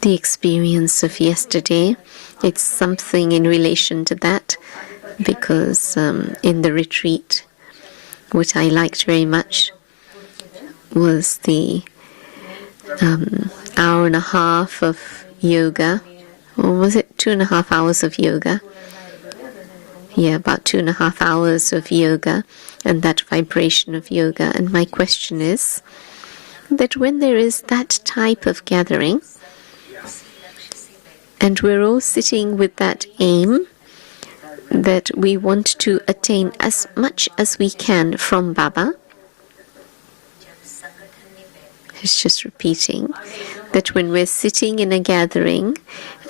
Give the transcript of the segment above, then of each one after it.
the experience of yesterday. It's something in relation to that, because in the retreat, what I liked very much was the hour and a half of yoga, or was it 2.5 hours of yoga? Yeah, about 2.5 hours of yoga, and that vibration of yoga. And my question is that when there is that type of gathering, and we're all sitting with that aim that we want to attain as much as we can from Baba, it's just repeating that when we're sitting in a gathering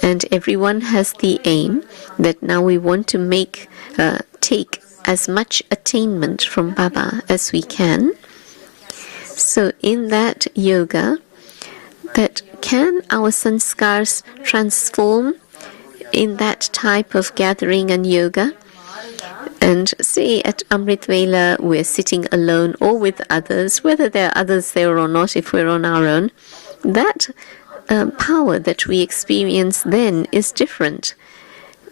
and everyone has the aim that now we want to take as much attainment from Baba as we can. So in that yoga, that can our sanskars transform in that type of gathering and yoga? And say at Amrit Vela we're sitting alone or with others, whether there are others there or not, if we're on our own, that power that we experience then is different.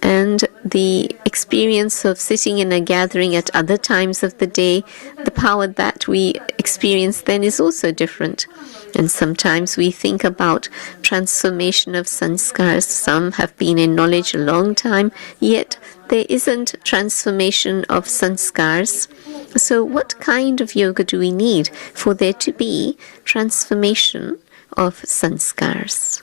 And the experience of sitting in a gathering at other times of the day, the power that we experience then is also different. And sometimes we think about transformation of sanskars. Some have been in knowledge a long time, yet there isn't transformation of sanskars. So what kind of yoga do we need for there to be transformation of sanskars?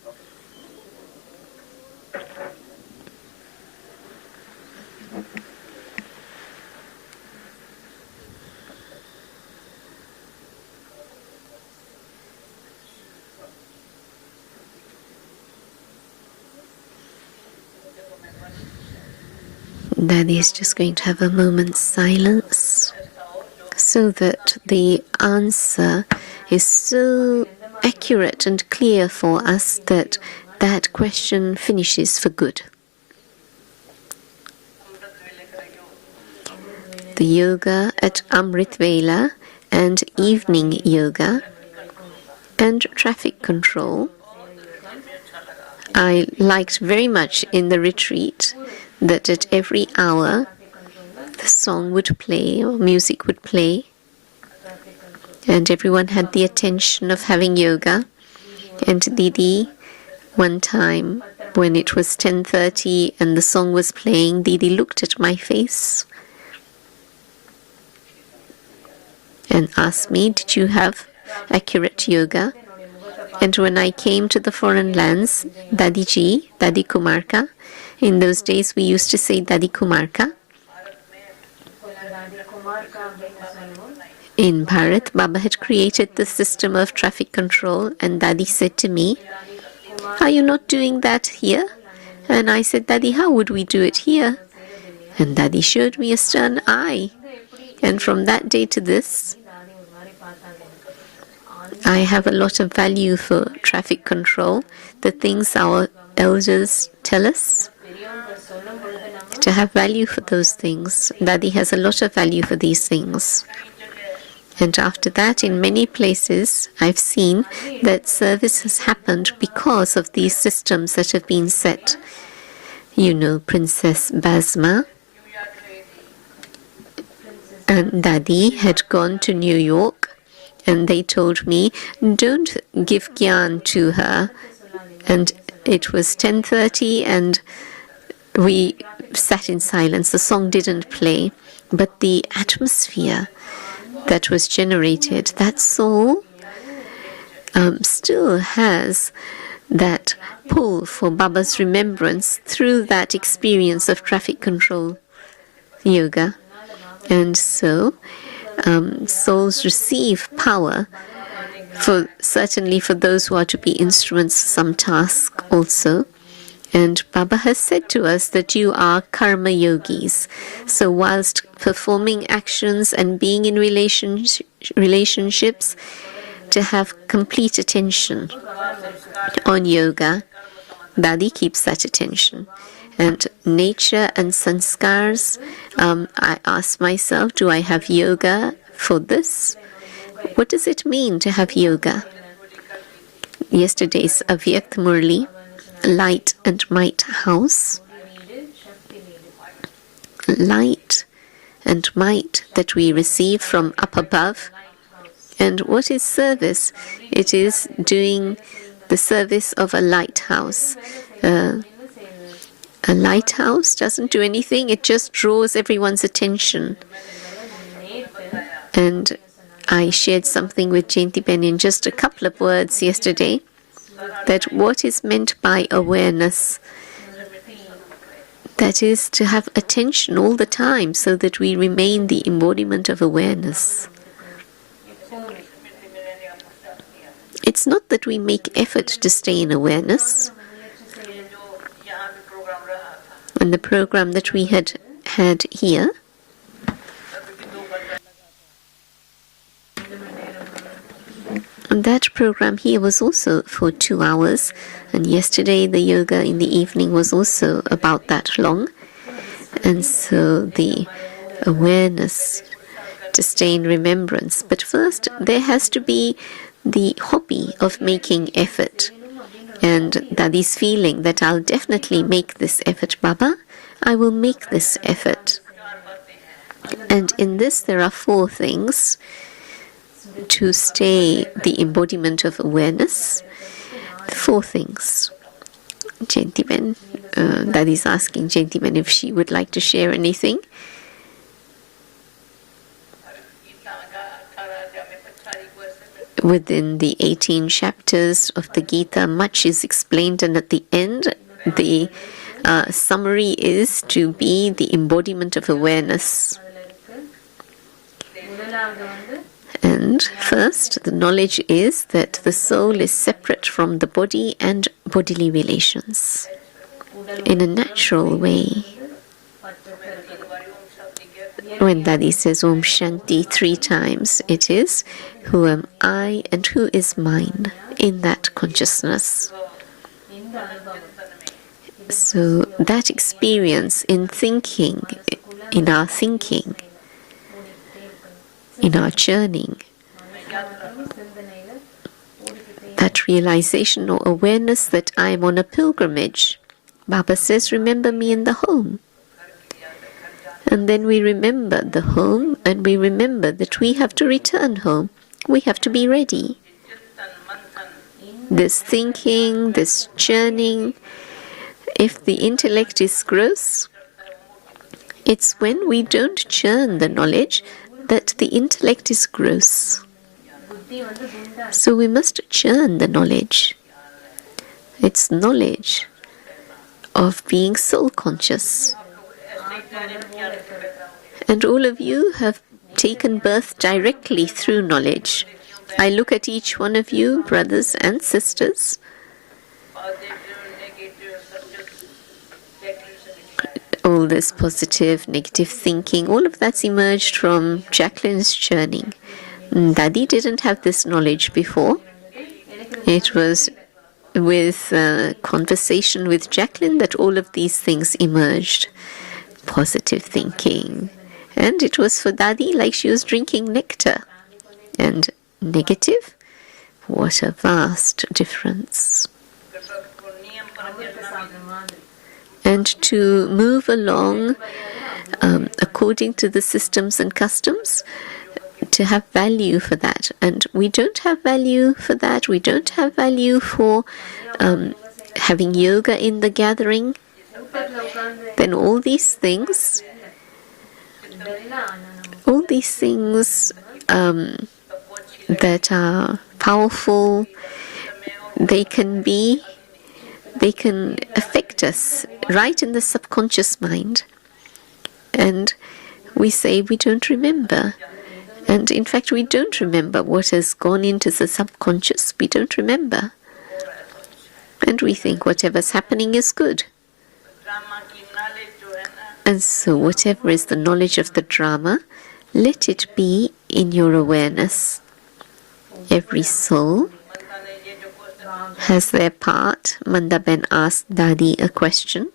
Dadi is just going to have a moment's silence so that the answer is so accurate and clear for us that that question finishes for good. The yoga at Amrit Vela and evening yoga and traffic control, I liked very much in the retreat that at every hour the song would play or music would play, and everyone had the attention of having yoga. And Didi, one time when it was 10:30 and the song was playing, Didi looked at my face and asked me, "Did you have accurate yoga?" And when I came to the foreign lands, Dadi Ji, Dadi Kumarka, in those days we used to say Dadi Kumarka. In Bharat, Baba had created the system of traffic control, and Dadi said to me, "Are you not doing that here?" And I said, "Dadi, how would we do it here?" And Dadi showed me a stern eye. And from that day to this, I have a lot of value for traffic control, the things our elders tell us, to have value for those things. Dadi has a lot of value for these things. And after that, in many places, I've seen that service has happened because of these systems that have been set. You know, Princess Basma and Dadi had gone to New York, and they told me, "Don't give gyan to her." And it was 10:30, and we sat in silence. The song didn't play, but the atmosphere that was generated, that soul still has that pull for Baba's remembrance through that experience of traffic control yoga. And so souls receive power, certainly for those who are to be instruments of some task also. And Baba has said to us that you are karma yogis. So whilst performing actions and being in relationships, to have complete attention on yoga, Dadi keeps that attention. And nature and sanskars, I ask myself, do I have yoga for this? What does it mean to have yoga? Yesterday's Avyakt Murli, light and might house. Light and might that we receive from up above. And what is service? It is doing the service of a lighthouse. A lighthouse doesn't do anything, it just draws everyone's attention. And I shared something with Jayanti in just a couple of words yesterday, that what is meant by awareness, that is to have attention all the time so that we remain the embodiment of awareness. It's not that we make effort to stay in awareness. And the program that we had here, and that program here was also for 2 hours, and yesterday the yoga in the evening was also about that long. And so the awareness to stay in remembrance. But first there has to be the hobby of making effort. And Dadi's feeling that I'll definitely make this effort, Baba. I will make this effort. And in this there are 4 things to stay the embodiment of awareness. 4 things. Jayanti, Dadi's asking Jayanti if she would like to share anything. Within the 18 chapters of the Gita, much is explained, and at the end, the summary is to be the embodiment of awareness. And first, the knowledge is that the soul is separate from the body and bodily relations in a natural way. When Dadi says Om Shanti 3 times, it is, who am I and who is mine, in that consciousness. So that experience in thinking, in our thinking, in our churning, that realization or awareness that I am on a pilgrimage. Baba says, remember me in the home. And then we remember the home, and we remember that we have to return home. We have to be ready. This thinking, this churning, if the intellect is gross, it's when we don't churn the knowledge that the intellect is gross. So we must churn the knowledge. It's knowledge of being soul conscious. And all of you have taken birth directly through knowledge. I look at each one of you, brothers and sisters. All this positive, negative thinking, all of that's emerged from Jacqueline's churning. Dadi didn't have this knowledge before. It was with conversation with Jacqueline that all of these things emerged. Positive thinking. And it was for Dadi like she was drinking nectar. And negative? What a vast difference. And to move along according to the systems and customs, to have value for that. And we don't have value for that. We don't have value for having yoga in the gathering. Then all these things that are powerful, they can affect us right in the subconscious mind. And we say we don't remember. And in fact, we don't remember what has gone into the subconscious. We don't remember. And we think whatever's happening is good. And so whatever is the knowledge of the drama, let it be in your awareness. Every soul has their part. Mandaben asked Dadi a question.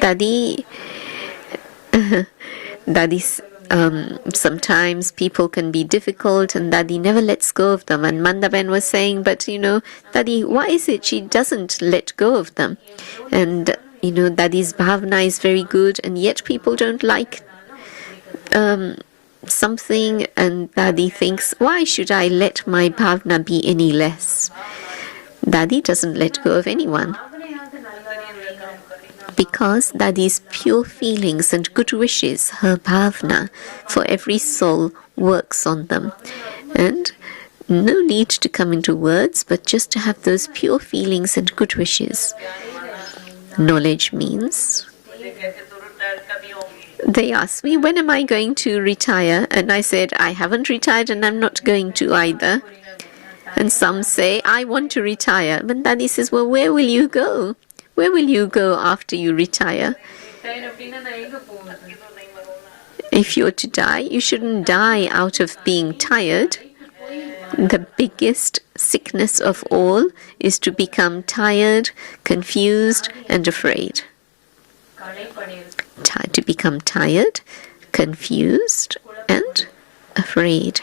Dadi sometimes people can be difficult and Dadi never lets go of them. And Mandaben was saying, but Dadi, why is it she doesn't let go of them? And Dadi's bhavna is very good, and yet people don't like something, and Dadi thinks, why should I let my bhavna be any less? Dadi doesn't let go of anyone, because Dadi's pure feelings and good wishes, her bhavna for every soul, works on them. And no need to come into words, but just to have those pure feelings and good wishes. Knowledge means, they asked me, when am I going to retire? And I said, I haven't retired and I'm not going to either. And some say, I want to retire. But Dadi says, well, where will you go? Where will you go after you retire? If you're to die, you shouldn't die out of being tired. The biggest sickness of all is to become tired, confused, and afraid. To become tired, confused, and afraid.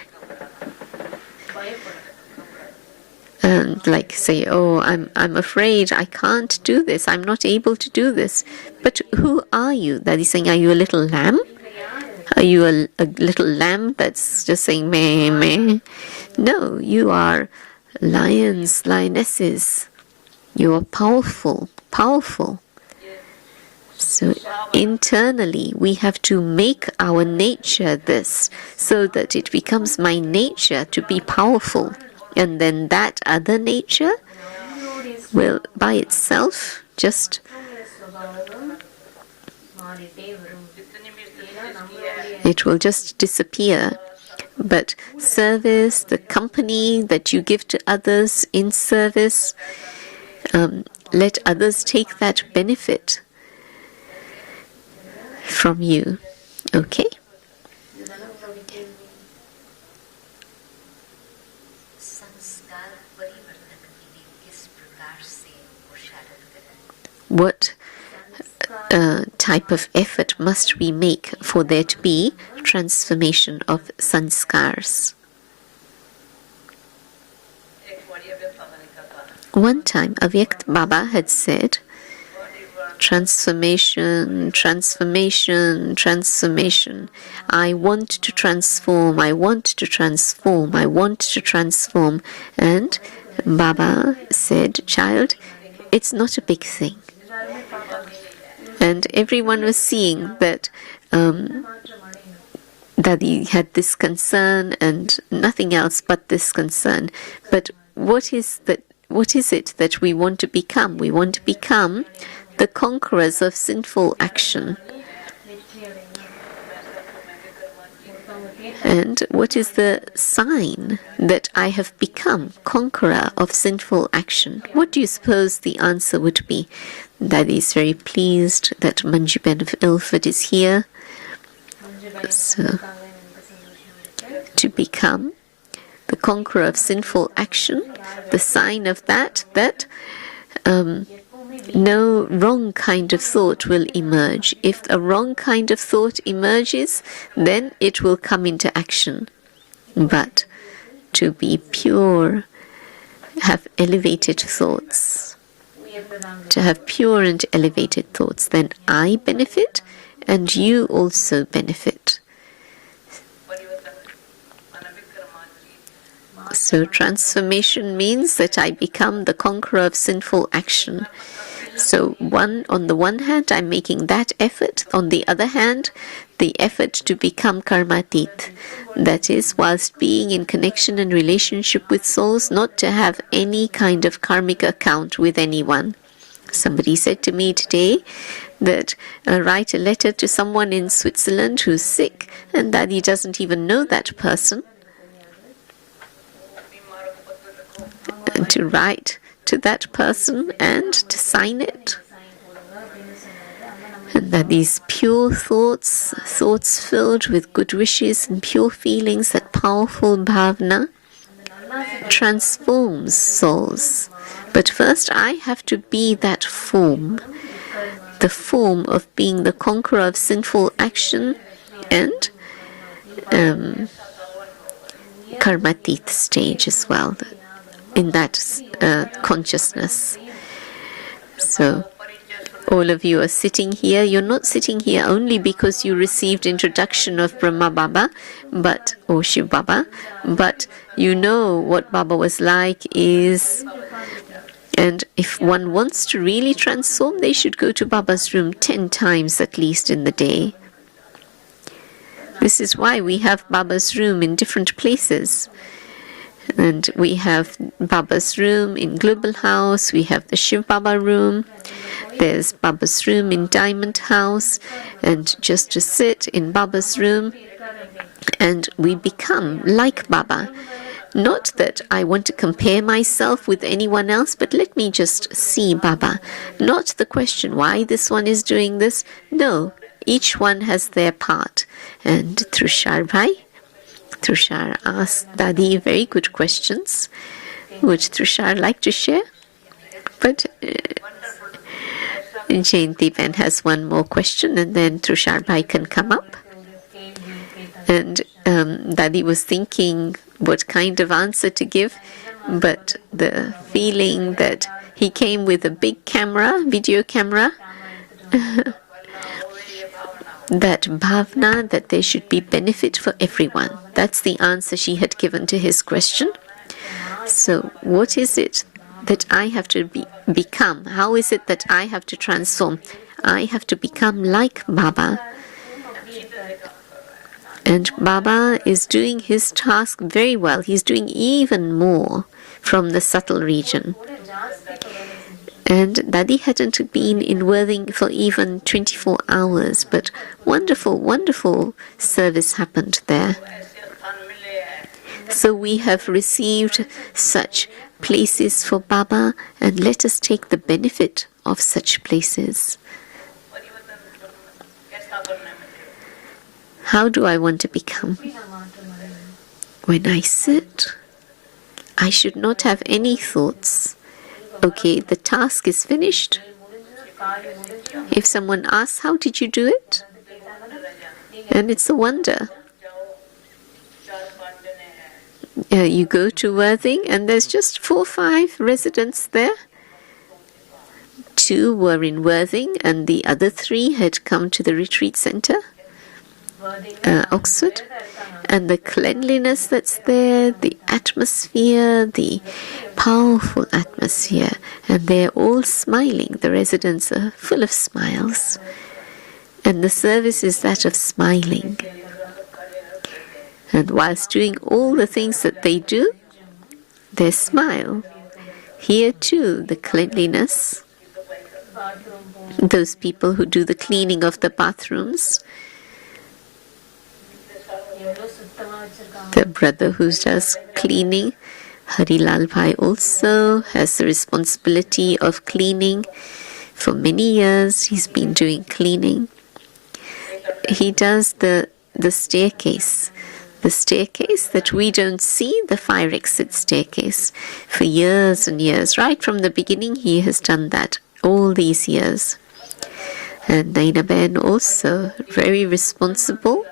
And like say, oh, I'm afraid, I can't do this, I'm not able to do this. But who are you? That is saying, are you a little lamb? Are you a little lamb that's just saying meh, meh? No, you are lions, lionesses. You are powerful, powerful. So internally, we have to make our nature this, so that it becomes my nature to be powerful. And then that other nature will, by itself, just it will just disappear. But service, the company that you give to others in service, let others take that benefit from you. Okay? What type of effort must we make for there to be transformation of sanskars? One time, Avyakt Baba had said, transformation, transformation, transformation. I want to transform, I want to transform, I want to transform. And Baba said, child, it's not a big thing. And everyone was seeing that Dadi had this concern and nothing else but this concern. But what is it that we want to become? We want to become the conquerors of sinful action. And what is the sign that I have become conqueror of sinful action? What do you suppose the answer would be? Dadi is very pleased that Manjuben of Ilford is here. So, to become the conqueror of sinful action, the sign of that no wrong kind of thought will emerge. If a wrong kind of thought emerges, then it will come into action. But to be pure, have elevated thoughts, to have pure and elevated thoughts, then I benefit and you also benefit. So transformation means that I become the conqueror of sinful action. So on the one hand, I'm making that effort. On the other hand, the effort to become karmateet. That is, whilst being in connection and relationship with souls, not to have any kind of karmic account with anyone. Somebody said to me today that write a letter to someone in Switzerland who's sick and that he doesn't even know that person. And to write to that person and to sign it. And that these pure thoughts filled with good wishes and pure feelings, that powerful bhavna, transforms souls. But first I have to be that form, the form of being the conqueror of sinful action, and karmateet stage as well, in that consciousness. So all of you are sitting here. You're not sitting here only because you received introduction of Brahma Baba, or Shiv Baba, but you know what Baba was like, is. And if one wants to really transform, they should go to Baba's room 10 times at least in the day. This is why we have Baba's room in different places. And we have Baba's room in Global House, we have the Shiv Baba room, there's Baba's room in Diamond House, and just to sit in Baba's room, and we become like Baba. Not that I want to compare myself with anyone else, but let me just see Baba. Not the question why this one is doing this. No, each one has their part. And Trushar asked Dadi very good questions. Would Trushar like to share? But Jayanti Ben has one more question, and then Trushar Bhai can come up. And Dadi was thinking what kind of answer to give, but the feeling that he came with a big camera, video camera, that bhavna, that there should be benefit for everyone. That's the answer she had given to his question. So what is it that I have to become? How is it that I have to transform? I have to become like Baba. And Baba is doing his task very well. He's doing even more from the subtle region. And Dadi hadn't been in Worthing for even 24 hours, but wonderful, wonderful service happened there. So we have received such places for Baba, and let us take the benefit of such places. How do I want to become? When I sit, I should not have any thoughts. Okay, the task is finished. If someone asks, how did you do it? And it's a wonder. You go to Worthing and there's just 4 or 5 residents there. 2 were in Worthing and the other 3 had come to the retreat center. Oxford, and the cleanliness that's there, the atmosphere, the powerful atmosphere, and they're all smiling. The residents are full of smiles, and the service is that of smiling. And whilst doing all the things that they do, they smile. Here too, the cleanliness, those people who do the cleaning of the bathrooms, the brother who does cleaning, Harilal Bhai, also has the responsibility of cleaning. For many years he's been doing cleaning. He does the staircase. The staircase that we don't see, the fire exit staircase, for years and years. Right from the beginning he has done that, all these years. And Naina Ben also very responsible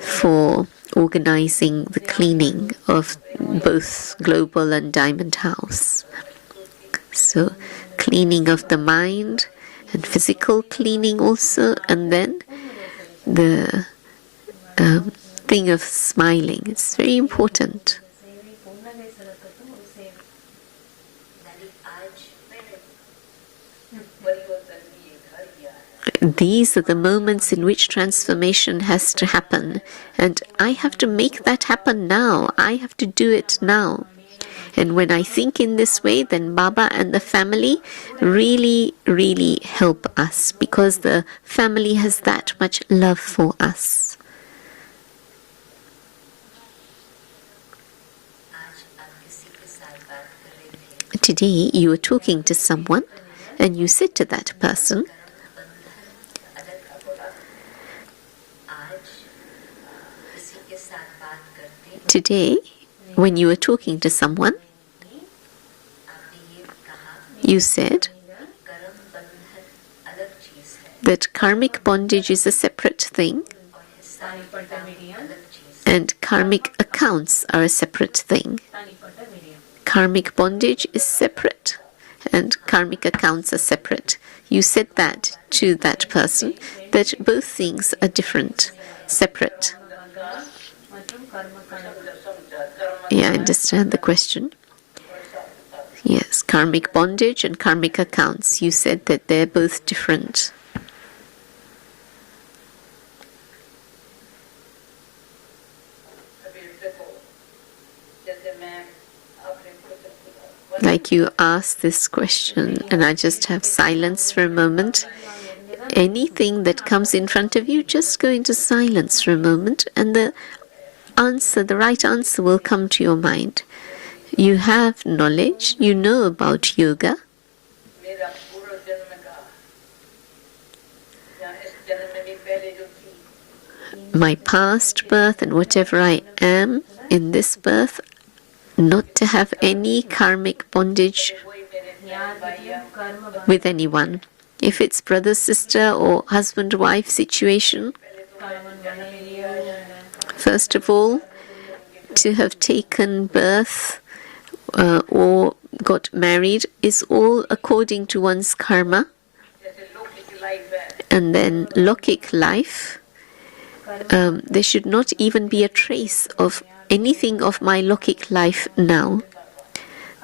for organizing the cleaning of both Global and Diamond House. So cleaning of the mind and physical cleaning also, and then the thing of smiling. It's very important. These are the moments in which transformation has to happen. And I have to make that happen now. I have to do it now. And when I think in this way, then Baba and the family really, really help us, because the family has that much love for us. Today you were talking to someone and you said to that person, today, when you were talking to someone, you said that karmic bondage is a separate thing And karmic accounts are a separate thing. Karmic bondage is separate, and karmic accounts are separate. You said that to that person, that both things are different, separate. Yeah, I understand the question. Yes, karmic bondage and karmic accounts. You said that they're both different. Like you asked this question, and I just have silence for a moment. Anything that comes in front of you, just go into silence for a moment, and the right answer will come to your mind. You have knowledge, you know about yoga. My past birth and whatever I am in this birth, not to have any karmic bondage with anyone. If it's brother, sister, or husband, wife situation, first of all, to have taken birth or got married is all according to one's karma. And then lokic life, there should not even be a trace of anything of my lokic life now.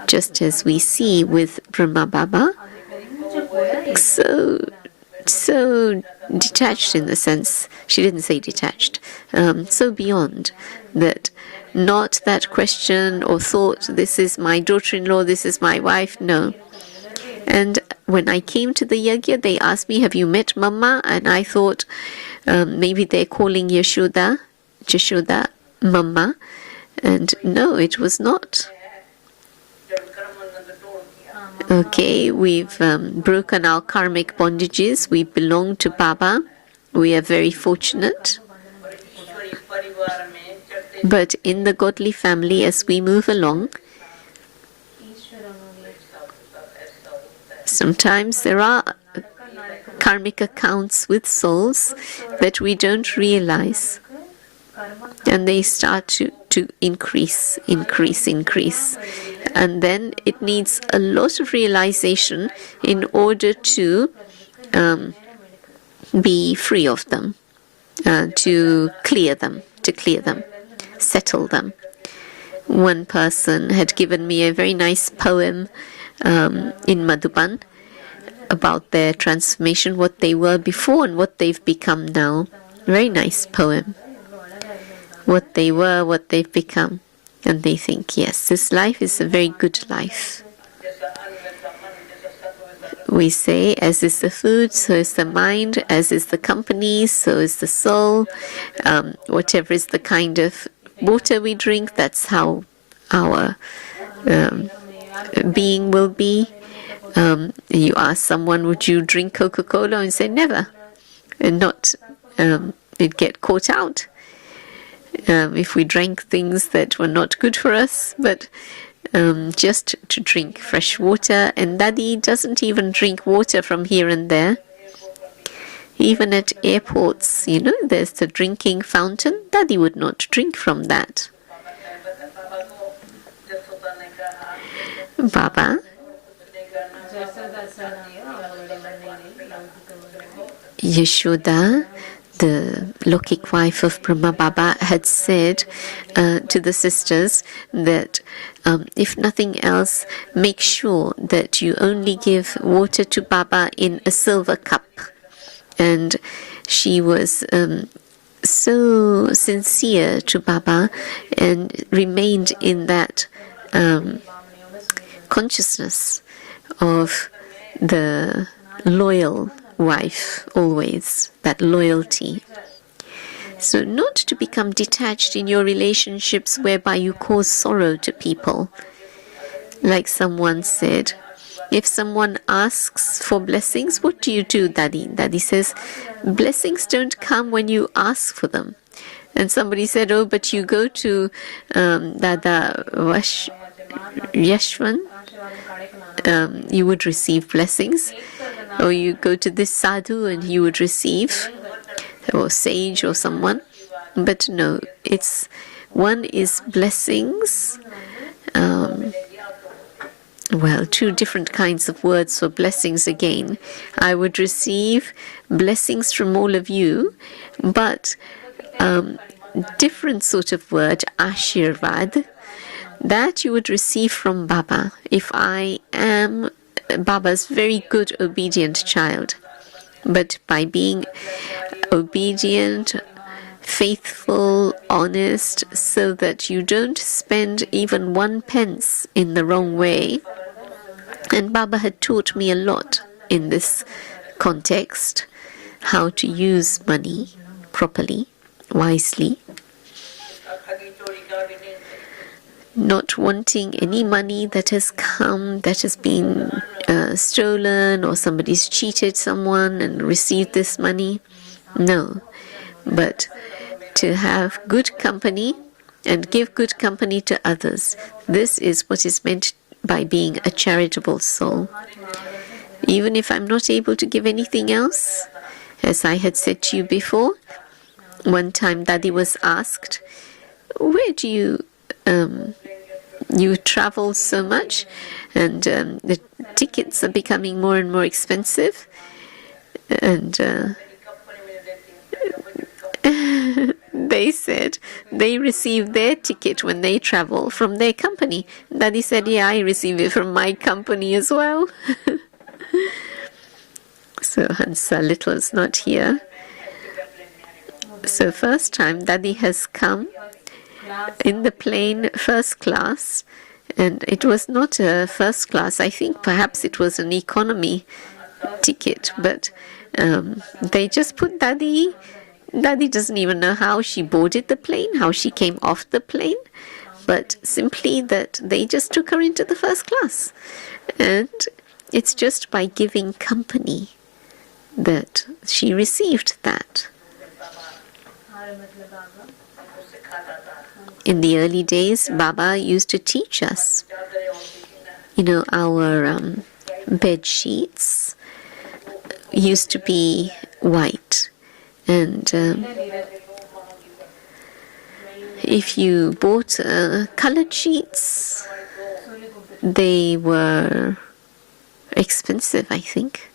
Just as we see with Brahma Baba, so detached in the sense, she didn't say detached, so beyond that, not that question or thought, this is my daughter-in-law, this is my wife, no. And when I came to the yajna, they asked me, have you met Mama? And I thought maybe they're calling Jashoda, Mama. And no, it was not. Okay, we've broken our karmic bondages. We belong to Baba. We are very fortunate. But in the godly family, as we move along, sometimes there are karmic accounts with souls that we don't realize. And they start to increase. And then it needs a lot of realization in order to be free of them, to clear them, settle them. One person had given me a very nice poem in Madhuban about their transformation, what they were before and what they've become now. Very nice poem. What they were, what they've become. And they think, yes, this life is a very good life. We say, as is the food, so is the mind, as is the company, so is the soul. Whatever is the kind of water we drink, that's how our being will be. You ask someone, would you drink Coca-Cola? And say, never. And not, it'd get caught out. If we drank things that were not good for us, but just to drink fresh water. And Dadi doesn't even drink water from here and there. Even at airports, there's the drinking fountain. Dadi would not drink from that. Baba, Yashoda, the lokic wife of Brahma Baba, had said to the sisters that if nothing else, make sure that you only give water to Baba in a silver cup. And she was so sincere to Baba and remained in that consciousness of the loyal wife, always, that loyalty. So not to become detached in your relationships whereby you cause sorrow to people. Like someone said, if someone asks for blessings, what do you do, Dadi? Dadi says, blessings don't come when you ask for them. And somebody said, oh, but you go to Dada Yashwan, you would receive blessings. Or you go to this sadhu and you would receive, or sage or someone. But no, it's one is blessings. Well, two different kinds of words for blessings again. I would receive blessings from all of you, but different sort of word, ashirvad, that you would receive from Baba. If I am Baba's very good obedient child, but by being obedient, faithful, honest, so that you don't spend even 1 pence in the wrong way. And Baba had taught me a lot in this context, how to use money properly, wisely, not wanting any money that has come, that has been stolen, or somebody's cheated someone and received this money. No, but to have good company and give good company to others. This is what is meant by being a charitable soul. Even if I'm not able to give anything else, as I had said to you before, one time Dadi was asked, where do you travel so much, and the tickets are becoming more and more expensive, and they said they receive their ticket when they travel from their company. Dadi said, yeah, I receive it from my company as well. So Hansa Little is not here. So first time Dadi has come in the plane first class, and it was not a first class. I think perhaps it was an economy ticket, but they just put Dadi. Dadi doesn't even know how she boarded the plane, how she came off the plane, but simply that they just took her into the first class. And it's just by giving company that she received that. In the early days, Baba used to teach us, our bed sheets used to be white. And if you bought colored sheets, they were expensive, I think.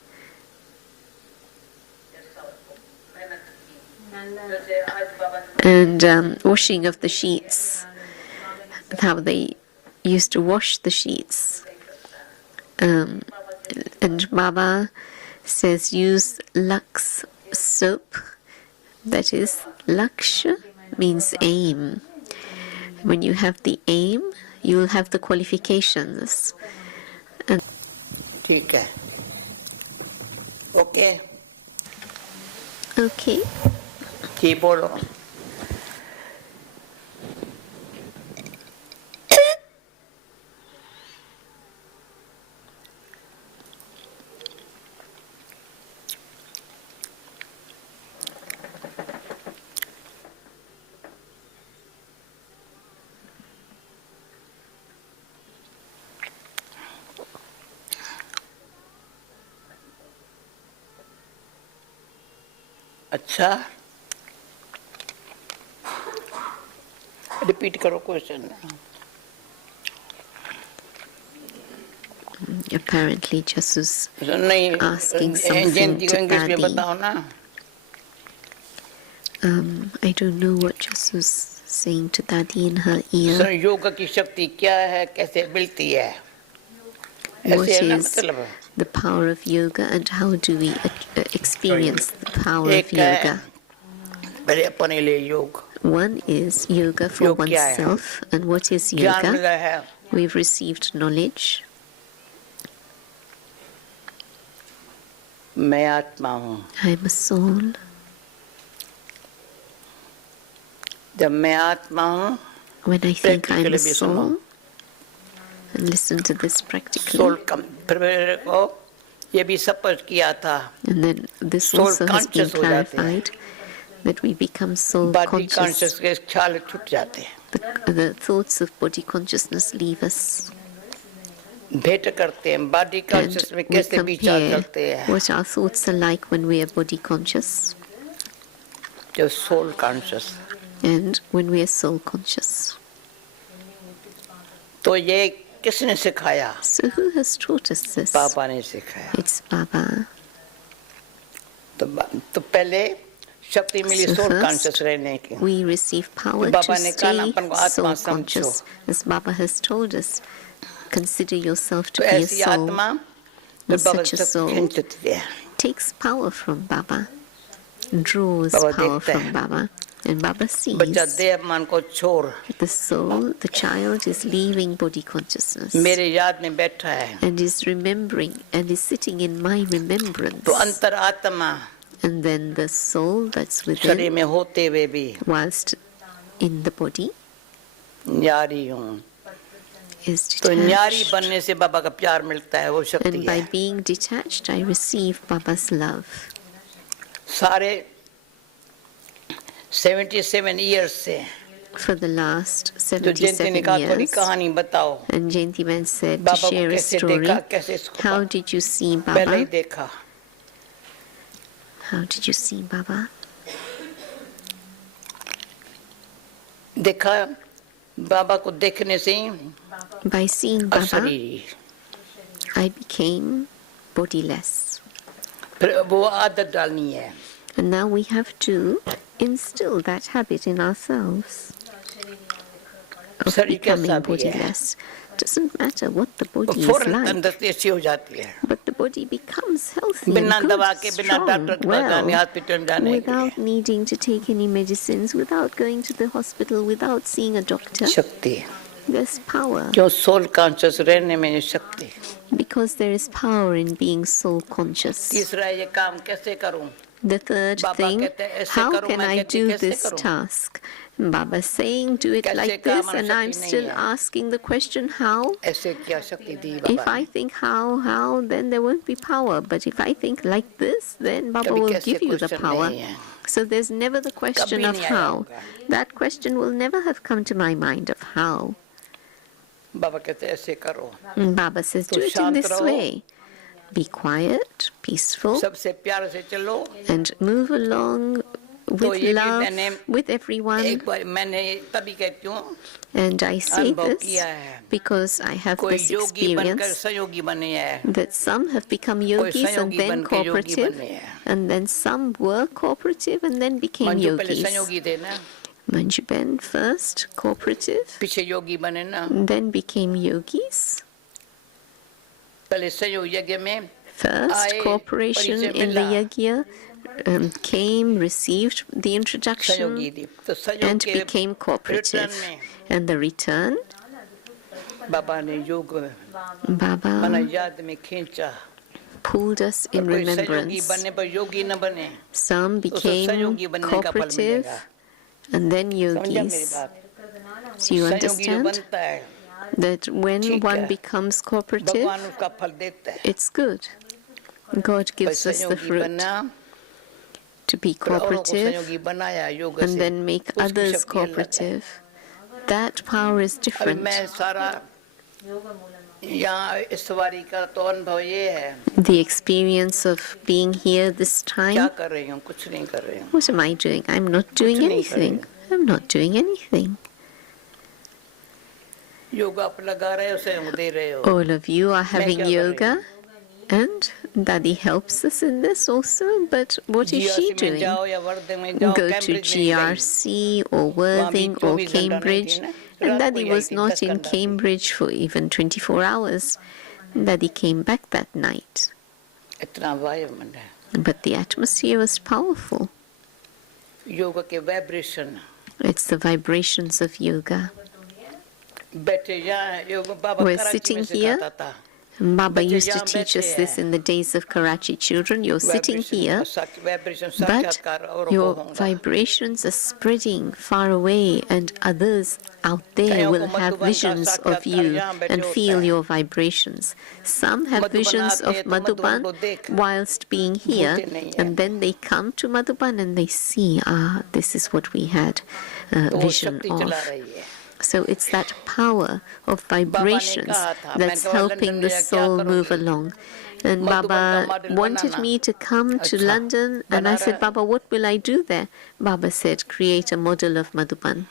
And washing of the sheets, how they used to wash the sheets. And Baba says use Lux soap. That is, Laksha means aim. When you have the aim, you will have the qualifications. Okay. Okay. Okay. Keep on. अच्छा repeat करो question. Apparently Jasu's asking something to Dadi. I don't know what Jasu's saying to Dadi in her ear. योग की शक्ति क्या है, कैसे मिलती है? What is the power of yoga, and how do we experience the power of yoga? One is yoga for oneself, and what is yoga? We've received knowledge. I am a soul. When I think I am a soul, and listen to this practically. And then this also has been clarified, that we become soul conscious. The thoughts of body consciousness leave us. And we compare what our thoughts are like when we are body conscious. Soul conscious. and when we are soul conscious. तो ये किसने सिखाया? So who has taught us this? पापा ने सिखाया। It's Baba. तो पहले शक्ति मिली So सोल first, कॉन्शियस रहने की। we receive power Baba to ने कहा ना stay अपन को आत्मा soul समझो। conscious. As Baba has told us, consider yourself to तो be a ऐसी soul. आत्मा And बाबा such a शक्ति soul खींचती है। takes power from Baba, draws Baba power देखता from है। Baba. And Baba sees बच्चा देह मन को छोड़ the soul, the child is leaving body consciousness मेरे याद में बैठा है। and is remembering and is sitting in my remembrance. तो अंतर आत्मा And then the soul that's शरीर within, में होते हुए भी whilst in the body, न्यारी हूँ। is तो न्यारी detached. बनने से बाबा का प्यार मिलता है, वो शक्ति And by है। being detached, I receive Baba's love. सारे 77 years से For the last जो जयंती ने 77 कहा थोड़ी years, कहानी बताओ। and Jayanti man said to बाबा को share a कैसे story. देखा, कैसे इसको How did you see पहले ही Baba? देखा। How did you see Baba? देखा बाबा को देखने से ही By seeing Baba, अशरीरी। I became bodiless. फिर वो आदत डालनी है। And now we have to instill that habit in ourselves of शरीर कैसा becoming भी है, bodiless. Doesn't matter what the वो body is फौरन like, तंदुरुस्ती अच्छी हो जाती है। but the body becomes healthy and बिना good, दवा के, बिना डॉक्टर strong, के पास जाने, well, हॉस्पिटल जाने के without needing to take any medicines, without going to the hospital, without seeing a doctor. शक्ति है। There's power, क्यों सोल कॉन्शियस रहने में ये शक्ति है। because there is power in being soul conscious. तीसरा ये काम कैसे करूं? The third बाबा thing, कहते हैं, ऐसे how करो, can मैं I कहती do कैसे this करूं? task? Baba saying, do it कैसे like काम this, हमारा and I'm शक्ति नहीं still है। asking the question, how? ऐसे क्या शक्ति दी If बाबा I ने? think how, then there won't be power. But if I think like this, then Baba कभी will कैसे give you the question power. नहीं है। So there's never the question कभी of नहीं आया how. होगा। That question will never have come to my mind of how. बाबा कहते हैं, ऐसे करो। Baba says, do तो it in शांत this रहो। way. Be quiet, peaceful, सबसे प्यार से चलो। and move along with ये भी love मैंने with everyone. एक बार मैंने तभी कहती हूँ, And I say अनुभव this किया है। because I have कोई this योगी बनकर experience सहयोगी बने हैं, that some have become yogis and सहयोगी then बन के योगी cooperative, बने हैं। and then some were cooperative and then became Manju पहले yogis. सहयोगी थे ना, Manjuben first cooperative, पीछे योगी बने ना। then became yogis. पहले सहयोग यज्ञ में First आए, cooperation परिचय in the मिला। yajna, came, received the introduction, सहयोगी थी। तो सहयोग and के became रिटर्न cooperative. में And the return, बाबा ने योग बना Baba याद में खींचा। pulled us in कोई सहयोगी remembrance. बनने पर योगी न बने, Some तो सब became सहयोगी बनने का फल cooperative मिलेगा। and then समझा मेरी yogis. बात? So you सहयोगी जो understand बनता है, that when ठीक one है। becomes cooperative, भगवान उसका फल देता है। it's good. God पर gives us the सहयोगी fruit बनना, to be फिर औरों को cooperative सहयोगी बनाया योग and से, then make उसकी others शक्ति अलग है। cooperative. That power is अभी different. मैं सारा यहाँ इस सवारी का तो अनुभव ये है, The experience of being here this क्या time, कर रही हूँ, कुछ नहीं कर रही हूँ। what am I doing? I'm not doing नहीं कर रही anything. I'm not doing anything. योग आप लगा रहे हो, सहयोग दे रहे हो। All of you are having क्या कर रही yoga, and Dadi helps us in this also. But what is she GRC में doing? जाओ या वर्धे में जाओ, Go to कैम्ब्रिज में नहीं गई। GRC or Worthing or 24 घंटा नहीं Cambridge. थी ना, And रात को Dadi ही was आई थी, not 10 in घंटा थी। Cambridge for even 24 hours. Dadi came back that night. इतना वायुमंडल है, But the atmosphere was powerful. योग के vibration. It's the vibrations of yoga. बैठे यहाँ योग बाबा We're कराची sitting में here. सिखाता था। Baba बच्चे used to यहाँ teach बैठे us this हैं। in the days of Karachi. Children, you're sitting here, vibration but साक्षात्कार औरों को your होगा। vibrations are spreading far away, and others out there कईयों will को have मधुबन का visions of साक्षात्कार you यहाँ बैठे and होता feel है। your vibrations. Some have Madhuban visions आते of हैं तो मधुबन Madhuban को देख whilst being here, भूलते नहीं हैं। and then they come to Madhuban and they see, this is what we had तो वो vision शक्ति चला of. रही है। So it's that power of vibrations that's helping the soul move along. And Baba wanted me to come to London, and I said, Baba, what will I do there? Baba said, create a model of Madhuban.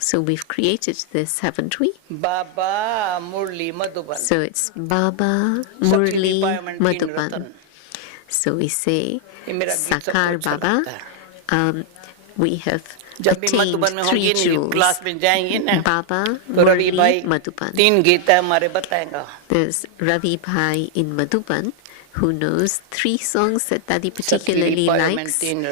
So we've created this, haven't we? Baba Murli Madhuban. So it's Baba Murli Madhuban. So we say, Sakar Baba, we have attained 3 jewels. Baba Murli Madhuban. There's Ravi Bhai in Madhuban who knows 3 songs that Dadi particularly likes. And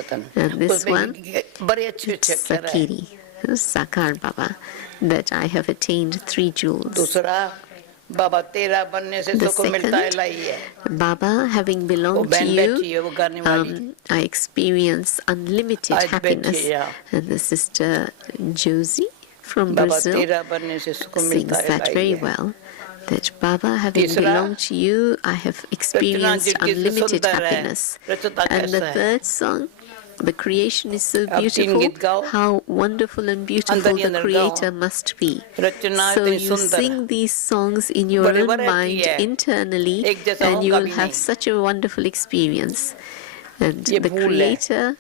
this one, it's Sakiri, Sakar Baba, that I have attained 3 jewels. The second, Baba, having belonged to you, I experience unlimited happiness. And the sister Josie from Brazil sings that very well. That Baba, having belonged to you, I have experienced unlimited happiness. And the third song, the creation is so beautiful, how wonderful and beautiful the Creator must be. So you sing these songs in your own mind internally, and you will have such a wonderful experience. And the Creator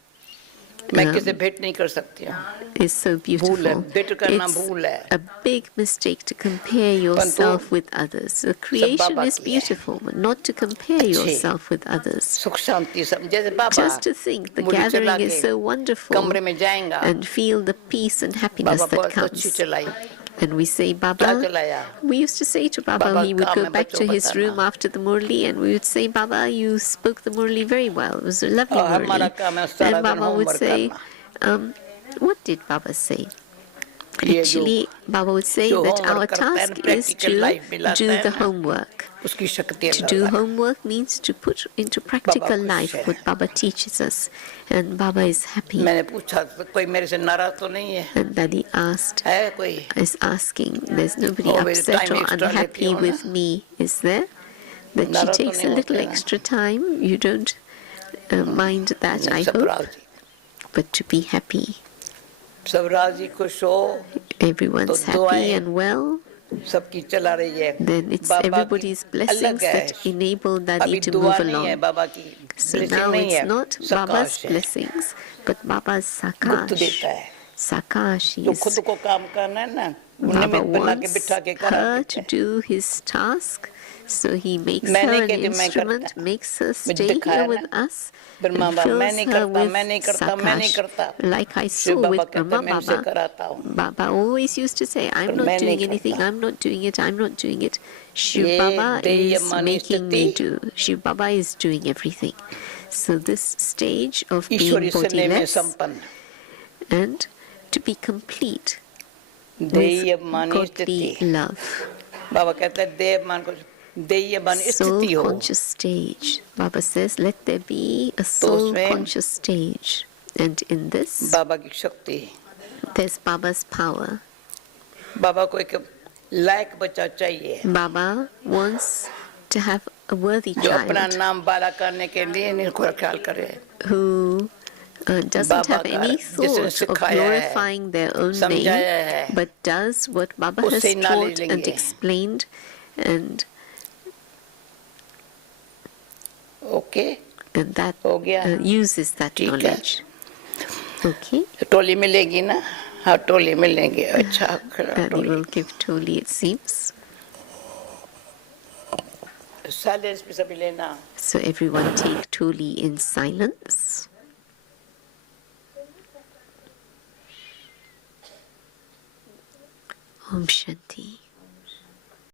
is so beautiful. It's a big mistake to compare yourself with others. The creation is beautiful, but not to compare yourself with others. Just to think the gathering is so wonderful and feel the peace and happiness that comes. And we say, Baba, we used to say to Baba, he would go back to his room after the Murli, and we would say, Baba, you spoke the Murli very well. It was a lovely Murli. And Baba would say, what did Baba say? Actually, Baba would say that our task is to do the homework. To do homework means to put into practical life what Baba teaches us. And Baba is happy. And Dadi is asking, there's nobody upset or unhappy with me, is there? That she takes a little extra time. You don't mind that, I hope. But to be happy. Everyone's happy and well. Then it's everybody's blessings that enable Dadi to move along. So now it's not Baba's blessings, but Baba's sakash. Sakash is Baba wants her to do his task, so he makes her an instrument, makes her stay here with us, and fills her with sakash. Like I saw with Brahma Baba, Baba always used to say, I'm not doing anything, I'm not doing it, I'm not doing it. Shiv Baba is making me do. Shiv Baba is doing everything. So this stage of being bodiless and to be complete with godly love. Soul conscious stage. Baba says, let there be a soul conscious stage. And in this, there's Baba's power. Baba wants to have a worthy child who doesn't have any thought of glorifying their own name, but does what Baba has taught and explained, and that uses that knowledge. Okay? Dadi will give Toli, it seems. So everyone take Toli in silence. Om Shanti.